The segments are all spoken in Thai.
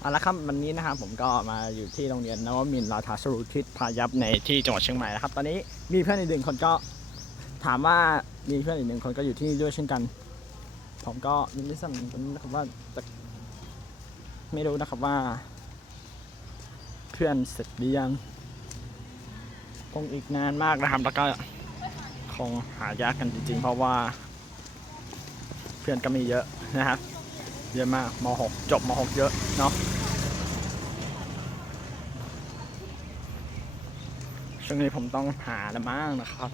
เอาละครับวันนี้นะครับผมก็มาอยู่ที่โรงเรียนนวมินราชาสรุทิศพายัพในที่จังหวัดเชียงใหม่นะครับ ตอนนี้มีเพื่อนอีกหนึ่งคนก็ถามว่ามีเพื่อนอีกหนึ่งคนก็อยู่ที่นี่ด้วยเช่นกัน ผมก็ยังไม่ทราบเหมือนนนะครับว่าจะไม่รู้นะครับว่า เพื่อนเสร็จหรือยังคงอีกนานมากนะครับแล้วก็คงหายากกันจริง ๆ เพราะว่า เพื่อนก็มีเยอะนะครับเยอะมากม .6 จบม .6 เยอะเนาะ ช่วงนี้ผมต้องหาแล้วมั้งนะครับ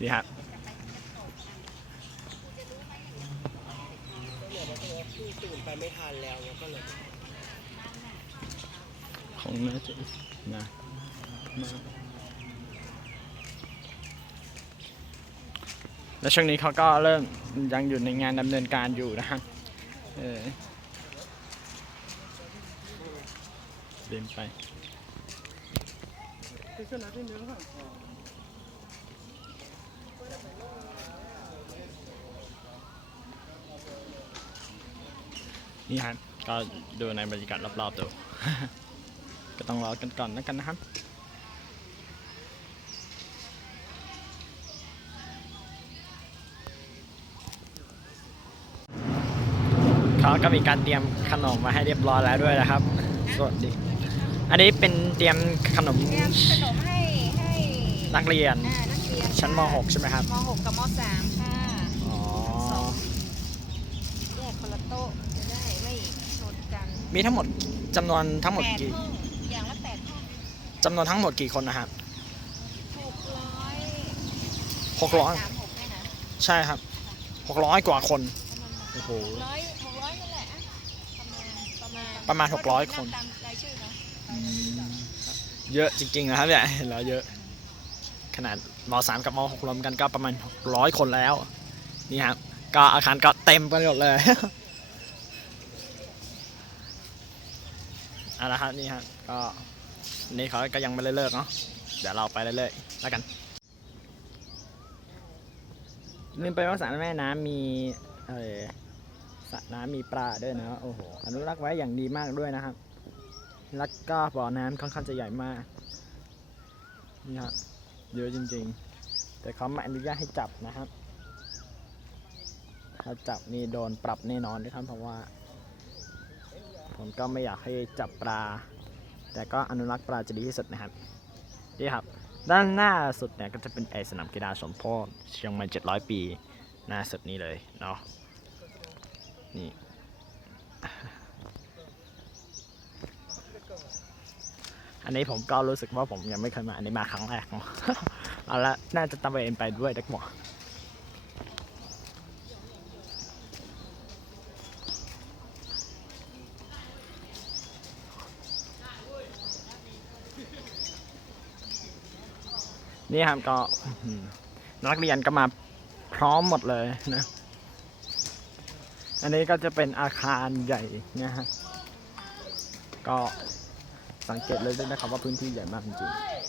ดีครับตื่นไปไม่ทันแล้วก็เลยคงน่าจะนะมาแล้วช่วงนี้เขาก็เริ่มยังอยู่ในงานดำเนินการอยู่นะฮะเออ เดินไปนี่ฮะก็ดูในบรรยากาศรอบๆดู ก็ต้องรอกันก่อนแล้วกันนะครับเขาก็มีการเตรียมขนมมาให้เรียบร้อยแล้วด้วยนะครับ สวัสดี อันนี้เป็นเตรียมขนมเตรียมขนมให้ให้นักเรียน อ่านักเรียนชั้นม .6 ใช่ไหมครับม .6 กับม .3 ค่ะอ๋อแยกคนละโต๊ะจะได้ไม่ชนกันมีทั้งหมดจำนวนทั้งหมดแปดกี่ห้องอย่างละแปดห้องจำนวนทั้งหมดกี่คนนะครับหกร้อยหกร้อยสามหกเนี่ยนะใช่ครับหกร้อยกว่าคน ประมาณโอ้โหหกร้อยหกร้อยนั่นแหละอะประมาณประมาณประมาณหกร้อยคน ตามรายชื่อเนาะ เยอะจริงๆนะครับเนี่ยเห็นแล้วเยอะขนาดมสามกับมหกรวมกันก็ประมาณร้อยคนแล้ว นี่ครับก็อาคารก็เต็มไปหมดเลยเอาละครับนี่ฮะก็นี่เขาก็ยังไม่ได้เลิกเนาะเดี๋ยวเราไปเรื่อยๆแล้วกันลืมไปว่าสระแม่น้ำมีเออสระน้ำมีปลาด้วยนะโอ้โหอนุรักษ์ไว้อย่างดีมากด้วยนะครับ แล้วก็บ่อน้ำค่อนข้างจะใหญ่มาก นี่ฮะเยอะจริงๆ แต่เขาไม่อนุญาตให้จับนะครับ ถ้าจับนี่โดนปรับแน่นอนด้วยครับเพราะว่า ผมก็ไม่อยากให้จับปลา แต่ก็อนุรักษ์ปลาจะดีที่สุดนะครับนี่ครับ ด้านหน้าสุดเนี่ยก็จะเป็นไอสนามกีฬาสมโพธิเชียงใหม่700 ปี หน้าสุดนี้เลยเนาะนี่ อันนี้ผมก็รู้สึกว่าผมยังไม่เคยมาอันนี้มาครั้งแรกเอาละน่าจะตะเวนไปด้วยดักหมอนี่ครับก็นักเรียนก็มาพร้อมหมดเลยนะ อันนี้ก็จะเป็นอาคารใหญ่นะฮะก็ สังเกตเลยด้วยนะครับว่าพื้นที่ใหญ่มากจริงๆ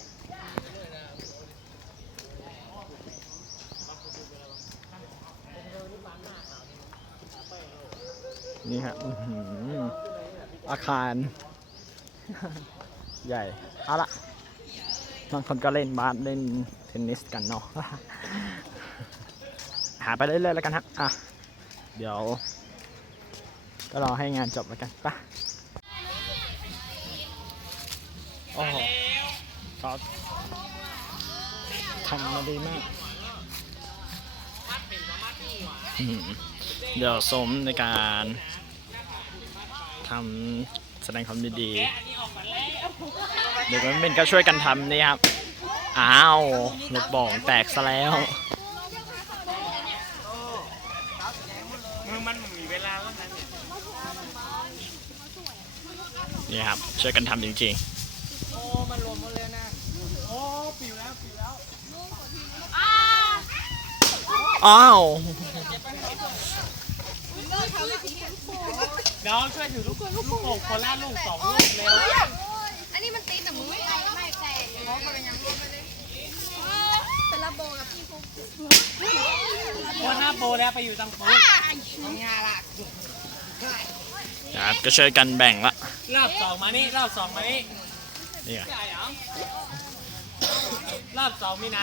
นี่ฮะอื้อหือาคาร ใหญ่ เอาละบางคนก็เล่นบาสเล่นเทนนิสกันเนาะหาไปเรื่อยๆแล้วกันฮะ อะ เดี๋ยว ก็รอให้งานจบแล้วกันไปะ โอ้โหเขาทำมาดีมากอืมเดี๋ยวสมในการทำแสดงความยินดีเด็กมันเป็นก็ช่วยกันทำนี่ครับ อ้าวลูกบ่องแตกซะแล้วมือมันมีเวลาแล้วนะนี่ครับ ช่วยกันทำจริงโอ้ มันรวมหมดเลยนะ โอ้ปิวแล้วปิวแล้ว ๆ อ้าว น้องช่วยถือลูกลูกโป่งคนละลูกสองลูกเร็วอันนี้มันตีแต่มึงไม่เอาไม่แตกมองมาเป็นยังไงไปเลยเป็นไรละโบกับพี่ฟุ๊กวันหน้าโบแล้วไปอยู่ตังฟูครับก็ช่วยกันแบ่งละรอบสองมานี่รอบสองมานี่นี่ไงใหญ่เหรอรอบสองมีไหน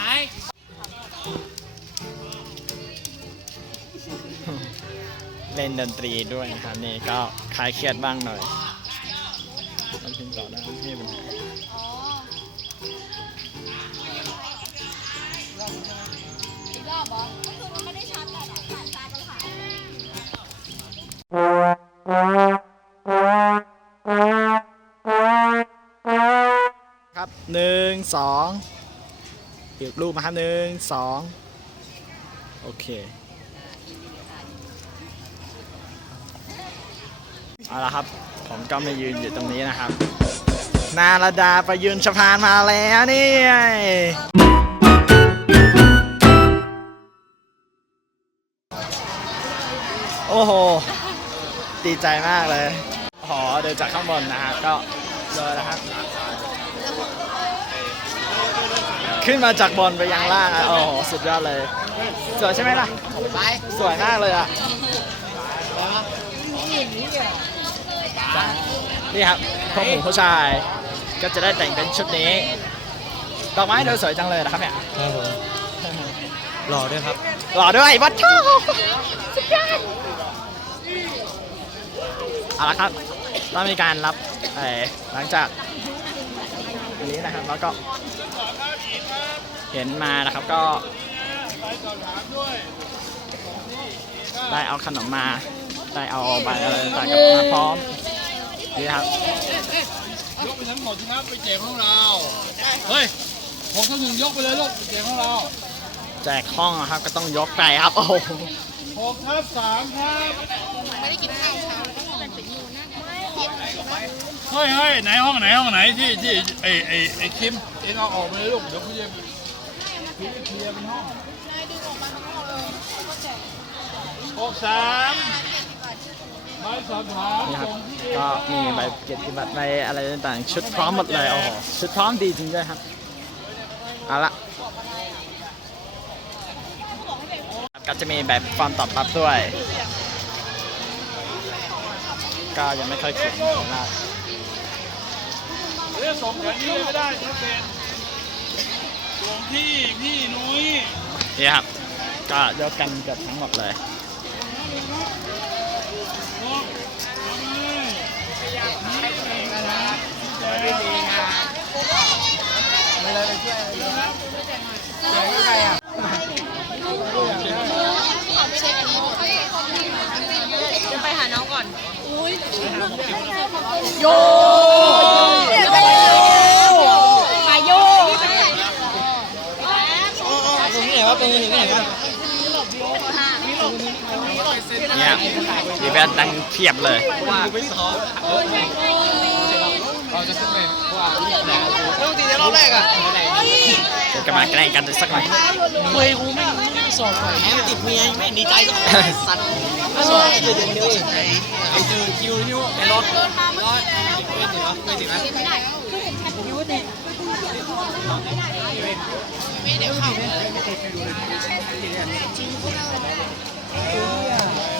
เล่นดนตรีด้วยนะครับนี่ก็คลายเครียดบ้างหน่อยต้องพิมพ์ต่อได้ไม่มีปัญหาอีกรอบเหรอก็คือมันไม่ได้ชาร์จแต่หรอสายชาร์จมันหายครับหนึ่งสองอีกรูปมาครับหนึ่งสองโอเค เอาละครับ ผมก็มายืนอยู่ตรงนี้นะครับ นาราดาไปยืนสะพานมาแล้วนี่โอ้โห ดีใจมากเลยขอเดินจากข้างบนนะครับก็เลยนะครับ ขึ้นมาจากบนไปยังล่างอะโอ้โห สุดยอดเลย สวยใช่ไหมล่ะ สวยมากเลยอะ นี่ครับพวกผมผู้ชาย ก็จะได้แต่งเป็นชุดนี้ดอกไม้ดูสวยจังเลยนะครับเนี่ยครับผมหล่อด้วยครับหล่อด้วยวัดชอบสุดยอดเอาละครับต้องมีการรับเอ่อหลังจากอันนี้นะครับแล้วก็เห็นมานะครับก็ได้เอาขนมมาได้เอาใบอะไรต่างๆมาพร้อม นี่นะครับยกไปทั้งหมดนะครับไปแจกของเราเฮ้ยผมก็ถึงยกไปเลยลูกไปแจกของเราแจกห้องนะครับก็ต้องยกไปครับโอ้โหหกครับสามครับไม่ได้กินข้าวเช้าแล้วก็เป็นอยู่นะเฮ้ยเฮ้ยไหนห้องไหนห้องไหนที่ที่ไอไอไอคิมเองเอาออกไปเลยลูกเดี๋ยวพี่จะพี่จะเคลียร์เป็นห้องหกสามใบสอบถาม นี่ครับส่งที่ก็มีใบเกียรติบัตรใบอะไรต่างๆ ชุดพร้อมหมดเลยโอ้โหชุดพร้อมดีจริงด้วยครับเอาละครับก็จะมีแบบฟอร์มตอบรับด้วย ก็ยังไม่ค่อยเขียนมากเรื่องส่งอย่างนี้เลยไม่ได้ชัดเจนส่งที่พี่นุ้ยนี่ครับ ก็ยกกันเกือบทั้งหมดเลย ไปหาน้องก่อน โยมาโยตรงนี้ไหนวะตรงนี้ถึงไหนวะ เนี่ยมีแบตดังเพียบเลยว่าไม่ซ้อมเราจะขึ้นไปว่าปกติในรอบแรกอะเดี๋ยวกำลังแกล้งกันสักหน่อยเฮ้ยกูไม่ไม่สอบแอมติดเมียไม่ดีใจสักสัตว์ไม่สอบเดือดเดือดเลยไอ้เจอคิวนี่วในรถรถไม่ถึงวะไม่ถึงไหมเ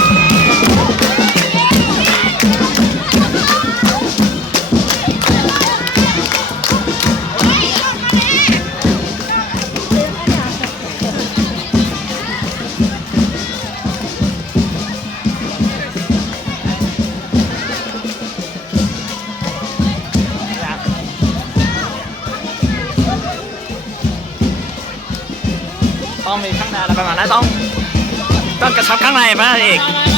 ต้องมีข้างในอะไรประมาณนั้นต้อง ต้องกระชับข้างในมาอีกเอา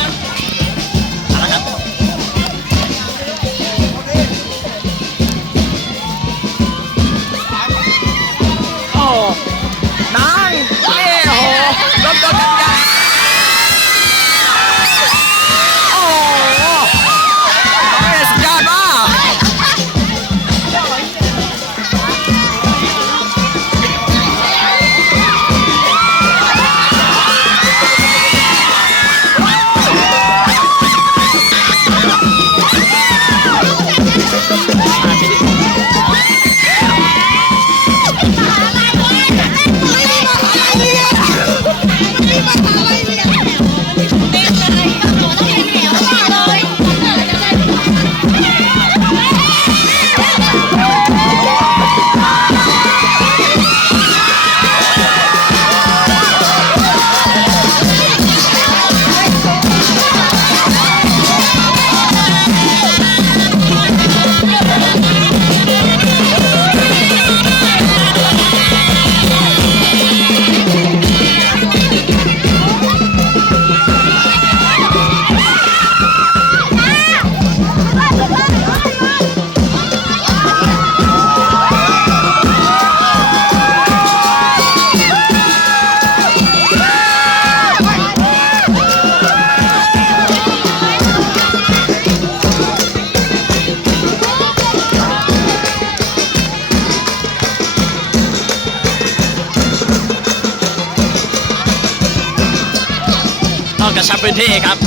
พื้นที่ครับ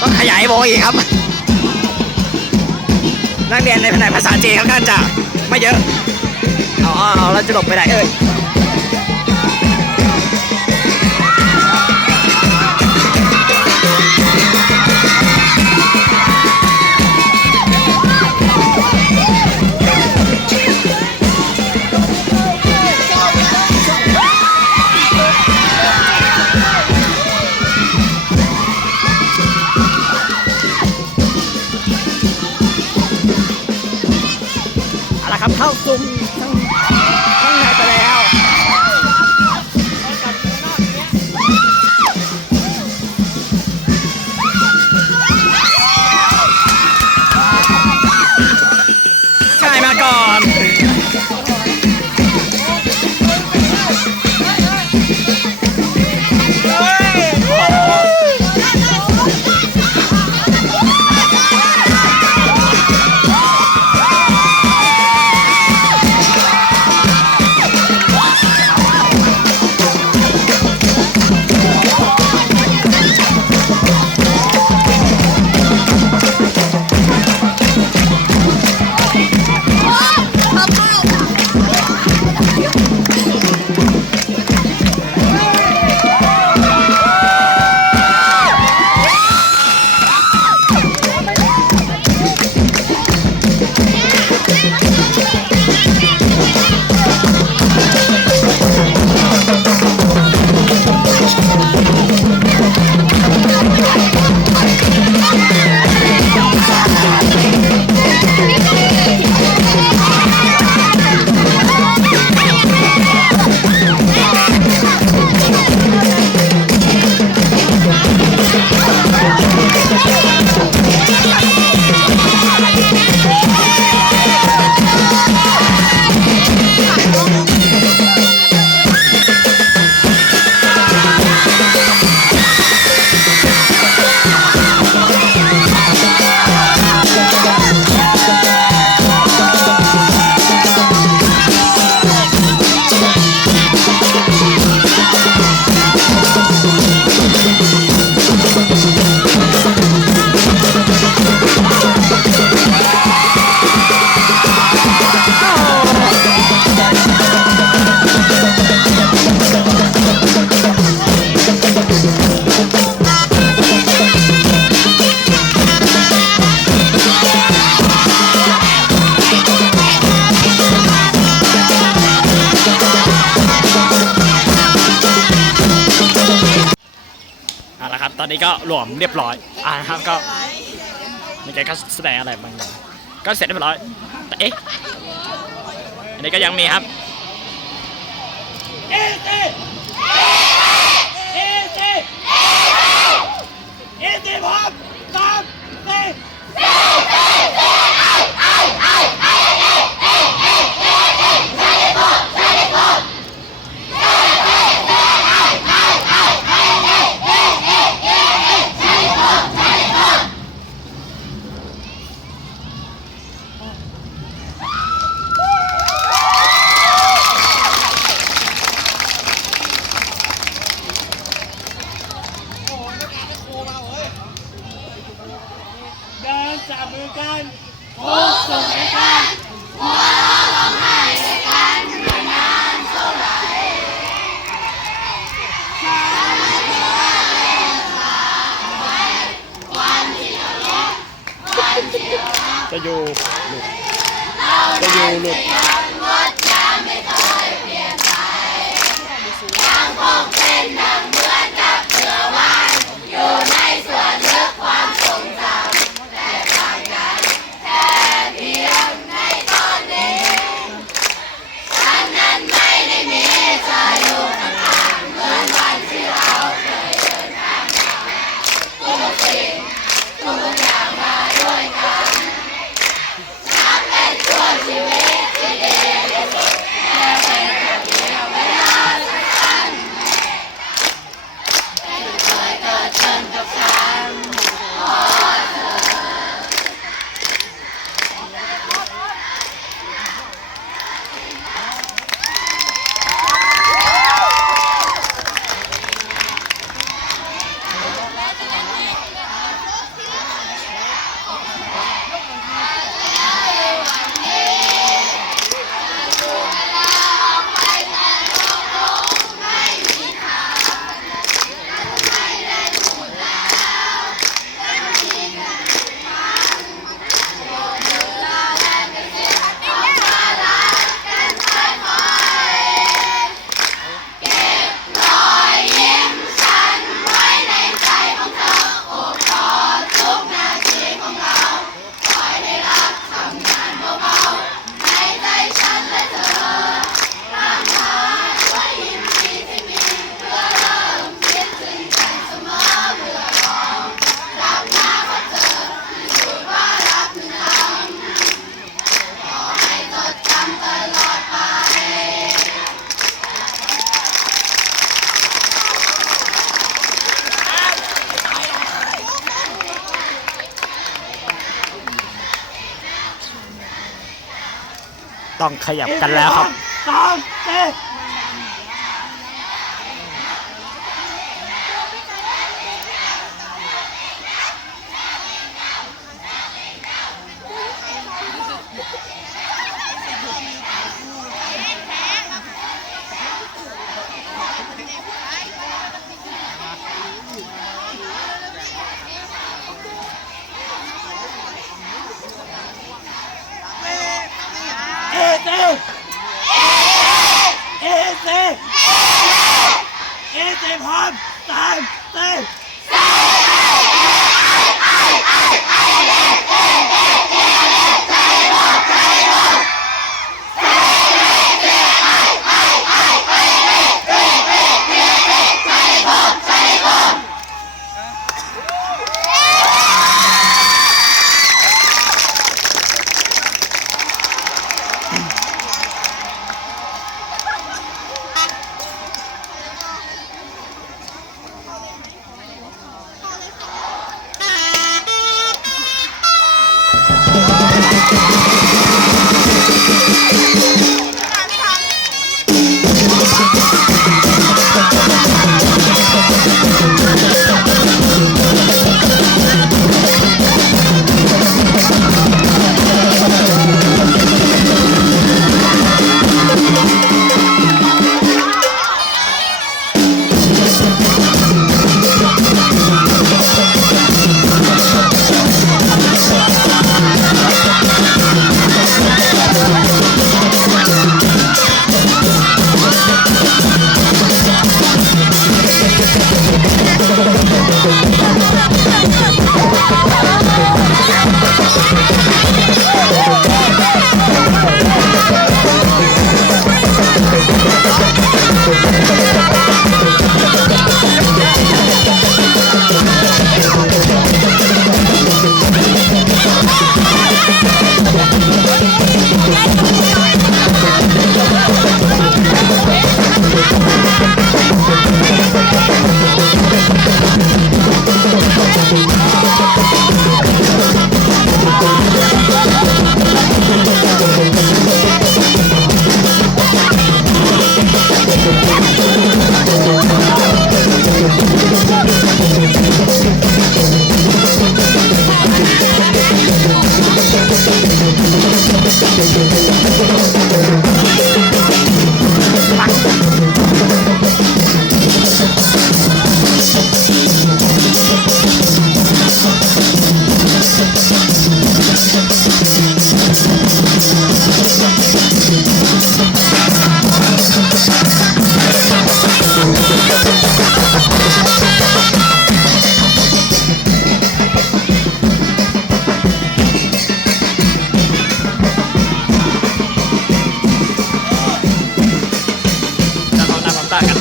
ต้องขยายวงอีกครับ นักเรียนในแผนกภาษาจีนค่อนข้างจะไม่เยอะ เอาเอาเอาแล้วจะหลบไปไหนเอ้ย นี้ก็รวมเรียบร้อยอ่าครับก็มื่อกี้ก็แสดงอะไรบางอย่างก็เสร็จเรียบร้อยแต่เอ๊ะอันนี้ก็ยังมีครับจะ ต้องขยับกันแล้วครับ สามสี่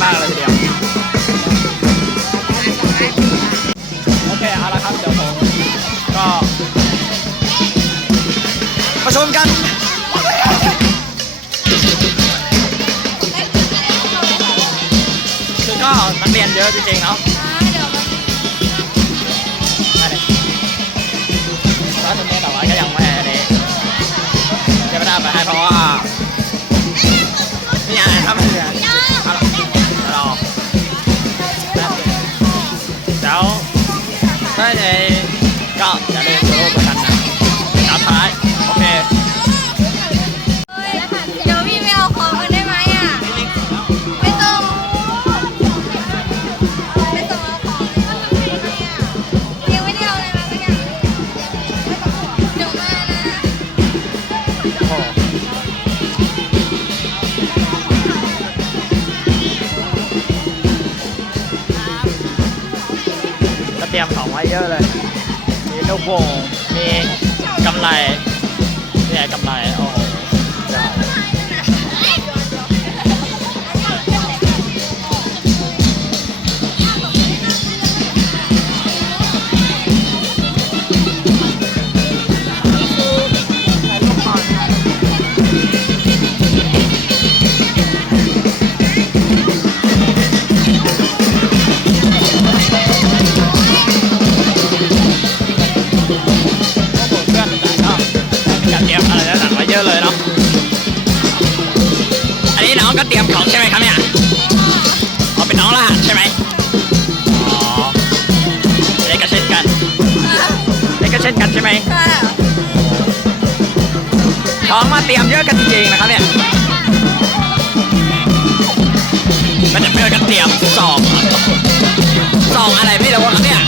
มากเลยทีเดียวโอเคเอาละครับเดี๋ยวผมก็มาชมกันคือก็นักเรียนเยอะจริงๆเนาะ day. ก็เตรียมของใช่ไหมครับเนี่ยเอาเป็นน้องรหัสใช่ไหมอ๋อเด็กก็เช่นกันเด็กก็เช่นกันใช่ไหมค่ะของมาเตรียมเยอะกันจริงๆนะครับเนี่ยมันจะเพื่อกันเตรียมสองสองอะไรไม่รู้ครับเนี่ย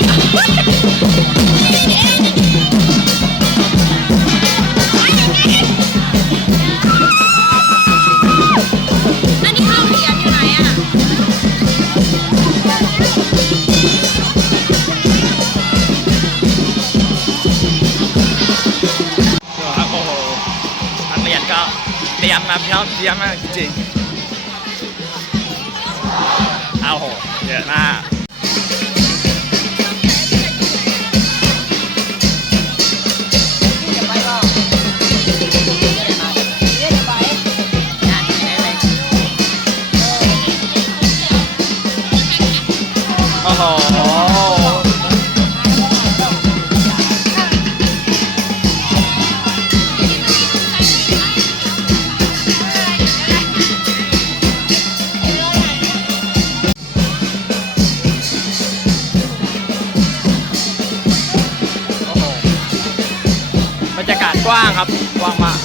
ก็เตรียมมาพี่น้องเตรียมมากจริงๆเอาโหเยอะมาก ว้างครับกว้างมาก